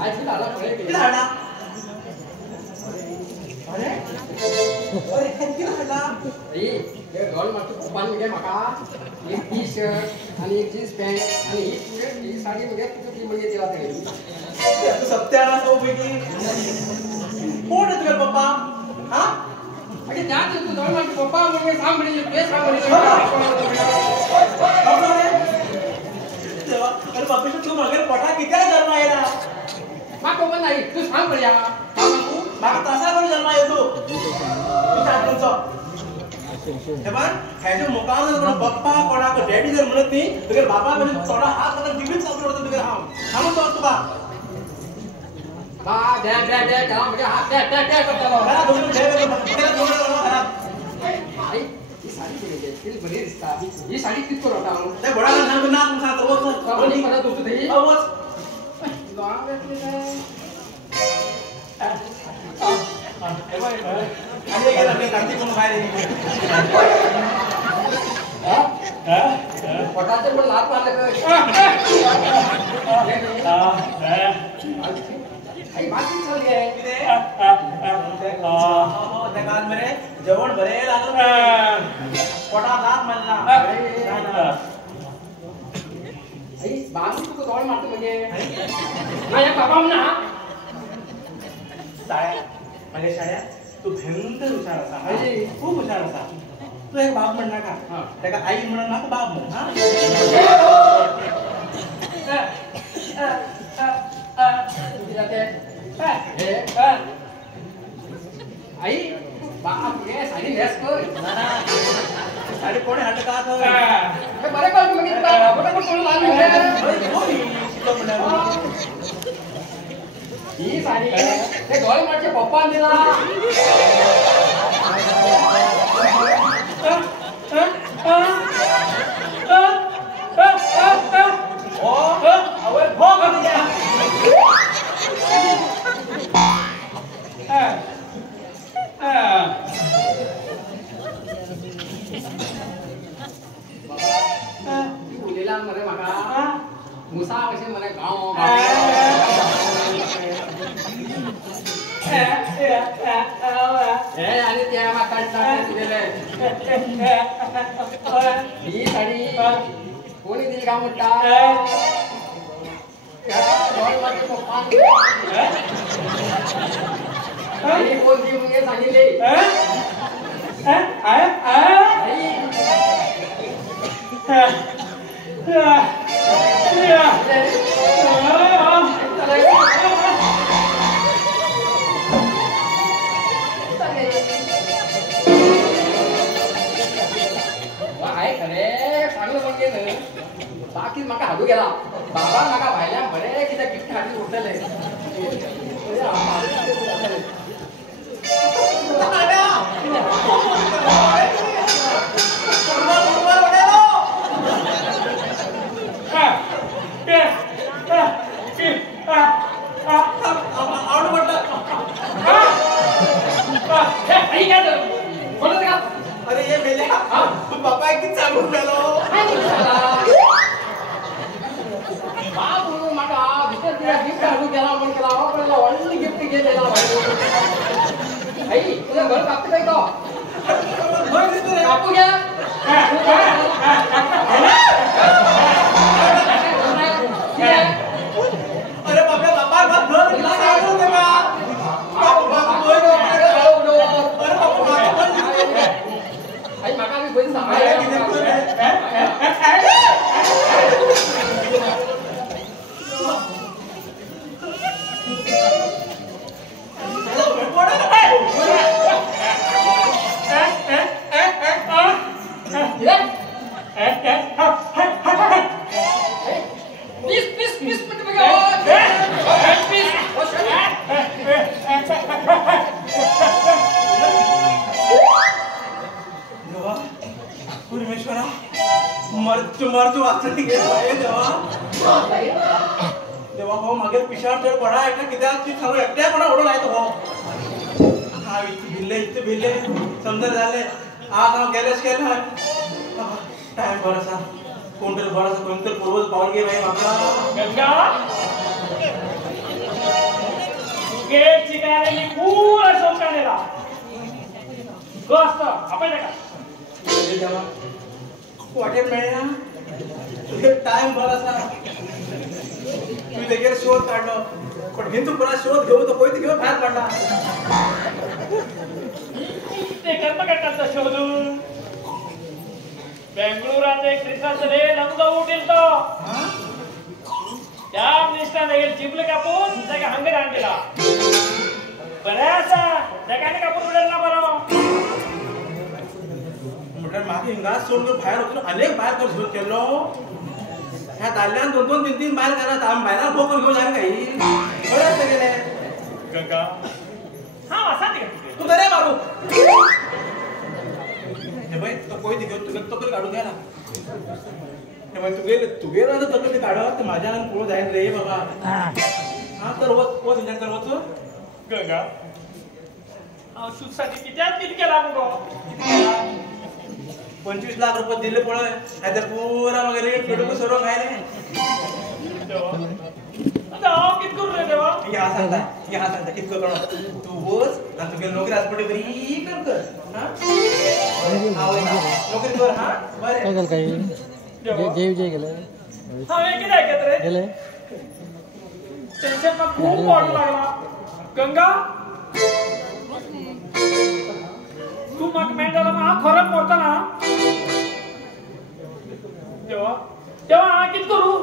आज दादा पळे किती हाडा अरे अरे किती हाडा ए हे गॉल मारतो पप्पान म्हणजे माका एक टी शर्ट आणि एक जीन्स पॅन्ट आणि ही साडी म्हणजे किती म्हणजे दिला तरी तू सत्यानाश हो बेगी कोण आहे तुझे पप्पा हा अरे जात तू गॉल मारतो पप्पा म्हणजे सांग म्हणजे ते सांग म्हणजे अरे बापरे तू मागे पटा किती जन्म यायला माको पण नाही तू सांग बऱ्या माका तसा पण जन्म येतो तू सांग तुमचं हे बघ ह्याच्या मुखावर जर कोणा पप्पा कोणाक डॅडी जर म्हणत नाही तर बाबा म्हणजे थोडा हात आता टीव्हीत चालू होतं तुझे हा म्हणतो तू बा बा दे म्हणजे हात दे करता घरात दोन दे घरात आई ही साडी बघायची किती बरी दिसता ही साडी किती करता ते बडाला सांग ना तुमचा रोज कोणी परत होतो ते आवाज लॉंग घेतले आणि गेला मी कार्तिक म्हणून बाहेर पोटाचे पण लात मारले आई बाकी चालली आहे त्या काळात मेरे जेवण बरे लागलं पोटात हात मारला आई बाकी तू दोन मारतो म्हणजे माझ्या बाबा म्हणा शाळ्या माझ्या शाळ्या तू भयंकर हुशार असा खूप हुशार असा तू एक बाप म्हण का त्या आई म्हणून ना बाप म्हण आई बाप ये साडी नेस कर साडी कोणी हट का बरे करतो मग मोठा पण कोण लागले ही साडी ते गोल मारचे पप्पा दिला मरे माका मुसा कसे मरे गाव आणि त्या माका दिलेले ही साडी कोणी दिली का मोठा कोण दी म्हणजे सांगितले बाकी माका हाडू गेला बाबा माका भायल्या बरे किती गिफ्ट हाडून उरतले अरे ये मेल्या बाबा किती चालून गेलो बाबू माका भितर गिफ्ट हाडू गेला म्हण केला आपल्याला ऑनली गिफ्ट गेलेला आई तुझं घर कापते काय तो कापू घ्या अरे बाबा बाबा घर लागू दे का आई माका मी बहीण सांगाय मरचू वाचणी देवा हो मागे पिशाळ जर पडा एकटा कित्याक ती सांगू एकट्या पण ओढून आहे तो हो हा इथे भिल्ले समजर झाले आज हांव गेलेच केला टाइम बरासा कोणतरी बरासा कोणतरी पूर्वज पावल गे बाई म्हाका गेट शिकायला मी पुरा शौकानेला गो असतं आपण का देवा वाटेल मेळना टाइम बरा असा तू तेगेर शोध काढलो पण हिंदू पुरा शोध घेऊ तो पयलीं घेऊन भायर पडला ते कर्म करतात शोधून बेंगळुरात एक दिवसाचं रे लंग उठील तो त्या निष्ठाने जिबल कापून त्याला हंगर आणलेला बऱ्याचा त्याने कापून उडेल ना बरं म्हटल्यार म्हाका हिंगाच सोडून भायर वचून अनेक भायर कर शोध केल्लो ह्या दादल्यान 2-2-3-3 भायर करत आमी भायरां फोकून घेवन जायना काही खरेंच तेगेले गंगा हा असा ते तू बरे मारू हे बाई तो पयलीं घेवन तुगे तकली काडून गेला हे बाई तुगेर आतां तकली काडत ते म्हाज्या आंगान पळोवंक जायना रे बाबा हा तर वच हिंच्यान तर वच गंगा हांव सुखसाठी किती केला मुगो 25 लाख रुपये दिले पळय आयतर पुरा म्हाका रेट पेटून सरोंक आयले आता हांव कितें करूं रे देवा ह्या सांगता कितको कळो तू वच आनी तुगे नोकरी आसपटी बरी कर हा नोकरी कर हा बरें जय गेले हांवें कितें आयकत रे गेले टेन्शन म्हाका खूब वाडू लागला गंगा तू म्हाका मेळटलो हांव खरेंच मरता ना देवा हांव कितें करूं